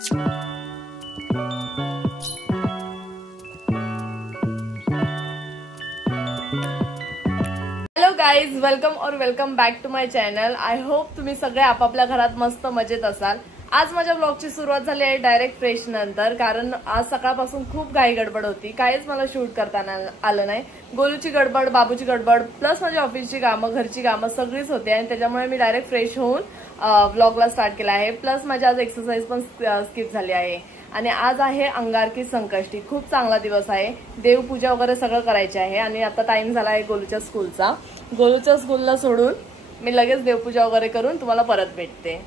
Hello guys, welcome और welcome back to my channel. I hope तुम्ही सगळे आपापल्या घरात मस्त मजेत असाल. आज माझ्या ब्लॉगची सुरुवात झाली आहे डायरेक्ट फ्रेश नंतर, कारण आज सकाळपासून खूप घाई गडबड होती. काहीच मला शूट करताना आलं नाही. गोलूची गडबड, बाबूची गडबड, प्लस माझ्या ऑफिसची कामं, घरची कामं सगळीच होती आणि त्याच्यामुळे मी डायरेक्ट फ्रेश होऊन ब्लॉगला स्टार्ट केला आहे. प्लस माझी आज एक्सरसाइज पण स्किप झाली आहे. आणि आज आहे अंगारकी संकष्टी. खूप चांगला दिवस आहे. देवपूजा वगैरे सगळं करायचे आहे. आणि आता टाइम झाला आहे गोलूच्या स्कूलचा. गोलूच्या स्कूलला सोडून मी लगेच देवपूजा वगैरे करून तुम्हाला परत भेटते.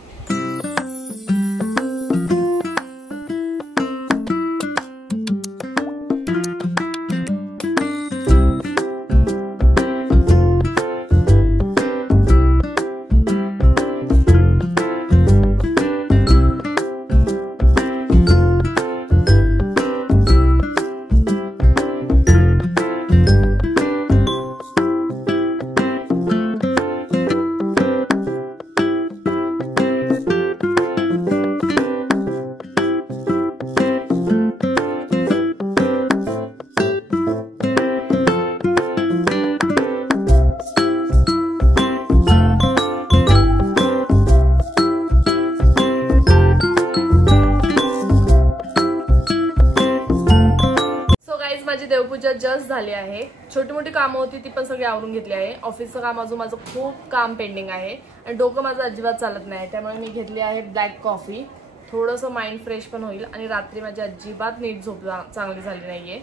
माझी देवपूजा जस्ट झाली आहे. छोटी मोठी कामं होती ती पण सगळी आवरून घेतली आहे. ऑफिसचं काम अजून माझं खूप काम पेंडिंग आहे आणि डोकं माझं अजिबात चालत नाही. त्यामुळे मी घेतली आहे ब्लॅक कॉफी. थोडंसं माइंड फ्रेश पण होईल. आणि रात्री माझी अजिबात नीट झोप चांगली झाली नाहीये.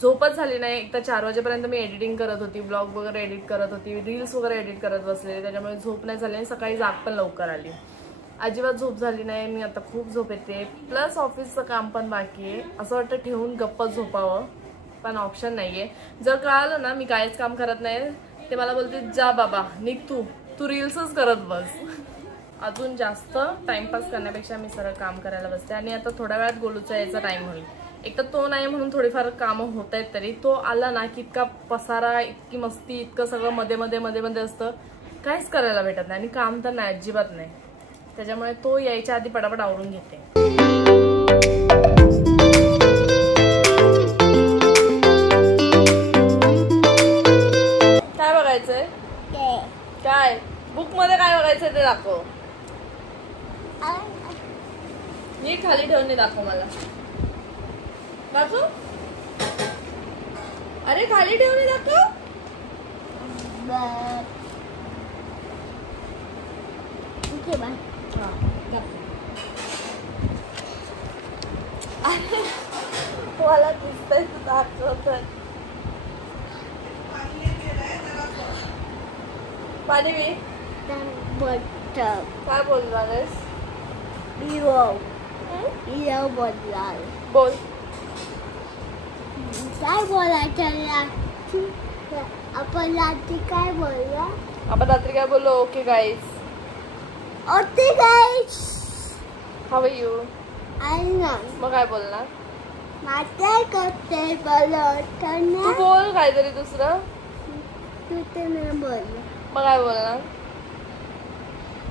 झोपच झाली नाही. एक तर 4 वाजेपर्यंत मी एडिटिंग करत होती, ब्लॉग वगैरे एडिट करत होती, रील्स वगैरे एडिट करत बसले. त्याच्यामुळे झोप नाही झाली आणि सकाळी जाग पण लवकर आली. अजिबात झोप झाली नाही. मी आता खूप झोप येते. प्लस ऑफिसचं काम पण बाकी आहे. असं वाटतं ठेवून गप्प झोपावं, पण ऑप्शन नाहीये. जर कळालं ना मी काहीच काम करत नाही ते मला बोलते जा बाबा निघ, तू रील्सच करत बस. अजून जास्त टाइमपास करण्यापेक्षा मी सरळ काम करायला बसते. आणि आता थोड्या वेळात गोलूचा यायचा टाइम होईल. एक तर तो नाही म्हणून थोडीफार कामं होत आहेत. तरी तो आला ना की इतका पसारा, इतकी मस्ती, इतकं सगळं मध्ये मध्ये मध्ये मध्ये असतं, काहीच करायला भेटत नाही. आणि काम तर नाही, अजिबात नाही. त्याच्यामुळे तो यायच्या आधी पटापट आवरून घेते. काय बुक मध्ये काय बघायचं ते दाखव. नीट खाली ठेवून दाखव मला. दाखव. अरे खाली ठेवून दाखव. मला दिसतंय तू दाखवत. पाणी मी काय बोलणारेस? बोल. काय बोलायचं? आपण रात्री काय बोललो? आपण रात्री काय बोललो? Okay guys. Okay guys. How are you? मग काय बोलणार? माझ्या करते बोलत तू बोल काहीतरी दुसरं. तू तर नाही बोल. मग काय बोलणार?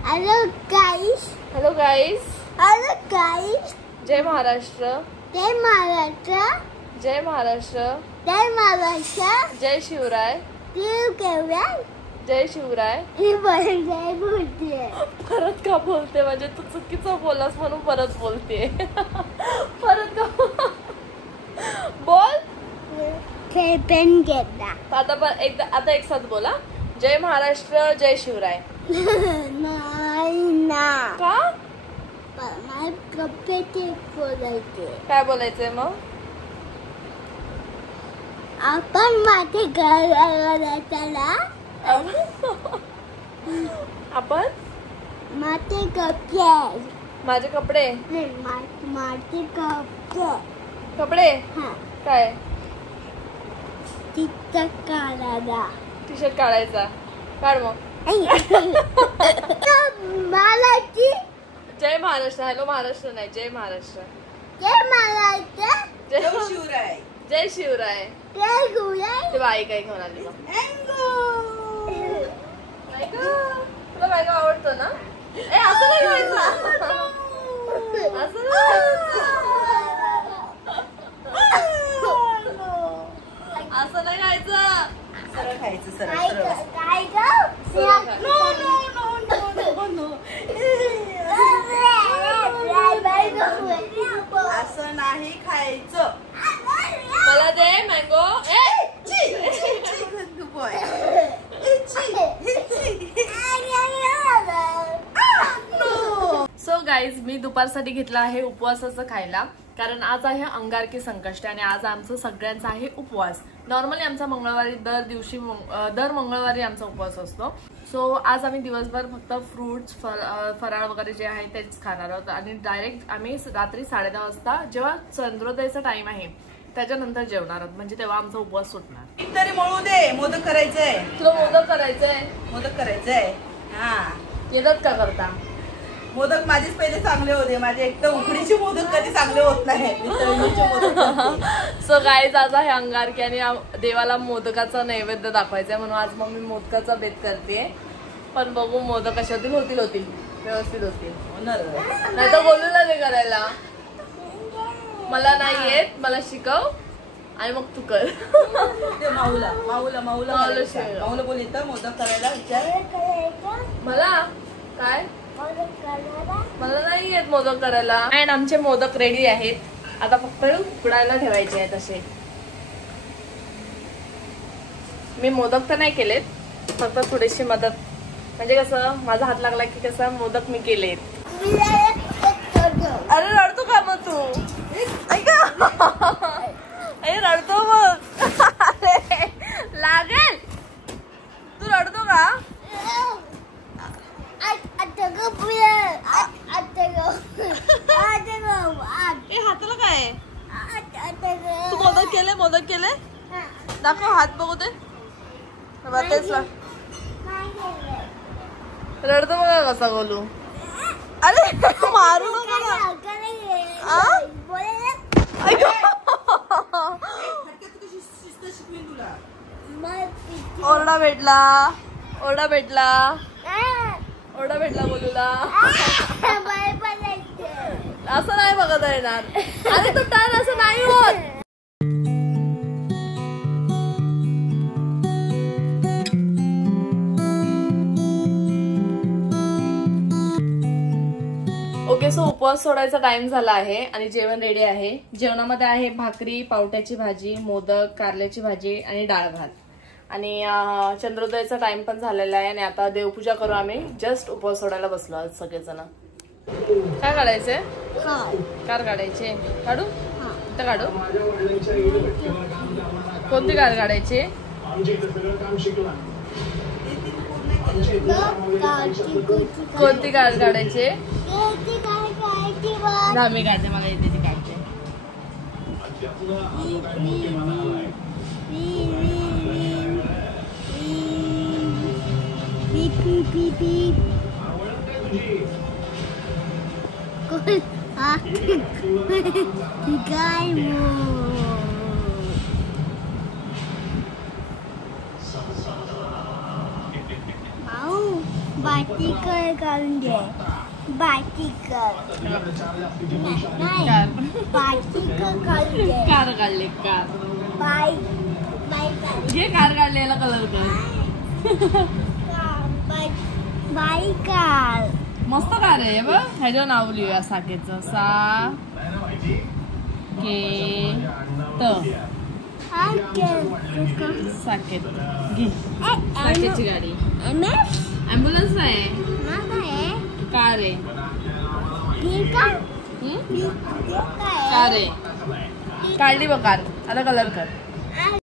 Hello guys. Hello guys. Hello guys. जय महाराष्ट्र. जय महाराष्ट्र. जय महाराष्ट्र. जय महाराष्ट्र. जय शिवराय. जय शिवराय. ही बोलते. परत का बोलते? म्हणजे तू चुकीचं बोललास म्हणून परत बोलते. परत का बोल. पेन घेतला. आता एक साथ बोला. जय महाराष्ट्र. जय शिवराय. नाही ना. का? मला कपडे बोलायचे. काय बोलायचंय मग? आपण माझे घर चला. आपण माझे कपडे. माझे कपडे. माझे कपडे. कपडे. हा. काय? टी शर्ट काढायला. टी शर्ट काढायचा. काढ मग. जय महाराष्ट्र. हॅलो महाराष्ट्र नाही, जय महाराष्ट्र. जय महाराष्ट्र. जय शिवराय. जय शिवराय. जय शिवराय. ते बाई काय घेऊन आली. तुला काय आवडतं ना? ए असं नाही व्हायचं. असं गाईज मी दुपारसाठी घेतला आहे उपवासाचं खायला, कारण आज आहे अंगारकी संकष्टी आणि आज आमचं सगळ्यांचा आहे उपवास. नॉर्मली आमचा मंगळवारी दर मंगळवारी आमचा उपवास असतो. सो आज आम्ही दिवसभर फक्त फ्रुट्स फराळ वगैरे जे आहे तेच खाणार आहोत आणि डायरेक्ट आम्ही रात्री 10:30 वाजता जेव्हा चंद्रोदयाचा टाइम आहे त्याच्यानंतर जेवणार आहोत, म्हणजे तेव्हा आमचा उपवास सुटणार. तरी मळू दे, मोदक करायचंय. तुला मोदक करायचंय? मोदक करायचंय. हा, येतात का करता? मोदक माझेच पहिले चांगले होते. माझे एक तर उकडीचे मोदक कधी चांगले होत नाही. सो गाईज आज आहे अंगारकी आणि देवाला मोदकाचा नैवेद्य दाखवायचा आहे, म्हणून आज मम्मी मोदकाचा बेत करते. पण बघू मोदक कशा होतील व्यवस्थित होतील. नाही तर बोलू ना ते करायला. मला नाही येत, मला शिकव आणि मग तू कर. माऊला बोल इथं मोदक करायला विचार. मला काय मला नाही येत मोदक करायला. अँड आमचे मोदक रेडी आहेत, आता फक्त उकडायला ठेवायचे आहेत. असे मी मोदक तर नाही केलेत, फक्त थोडीशी मदत, म्हणजे कसं माझा हात लागला की कसं मोदक मी केलेत. अरे रडतो का मग तू? अरे रडतो मग. अरे लागेल. तू रडतो का? हाताला काय? तू मोदक केले दाखव, हात बघू दे. तेच रडतो बघा कसा बोलू. अरे मारू ओरडा भेटला बोलूला. असं नाही बघता येणार. अरे तू टाळ, असं नाही होत. ओके, सो उपवास सोडायचा टाइम झाला आहे आणि जेवण रेडी आहे. जेवणामध्ये आहे भाकरी, पावट्याची भाजी, मोदक, कारल्याची भाजी आणि डाळ भात. आणि चंद्रोदयाचा टाइम पण झालेला आहे आणि आता देवपूजा करू आम्ही. जस्ट उपवास सोडायला बसलो आज सगळेजण. काय काढायचंय? कार काढायचे. काढू इथं काढू. कोणती कार काढायची? कोणती कार काढायची? मी काढते, मला येते ती काढते. बाटिकर काढून दे. बाटिकर काढून दे. कार काढले. कार घे. कार काढलेला कलर कर. बाईकार मस्त कार आहे बघ. ह्याच्यावर नाव लिहूया साकेतचं. साकेत घे. साकेतची गाडी. ॲम्ब्युलन्स नाही, कार आहे. कार आहे. काढली बघ कार. आता कलर कर.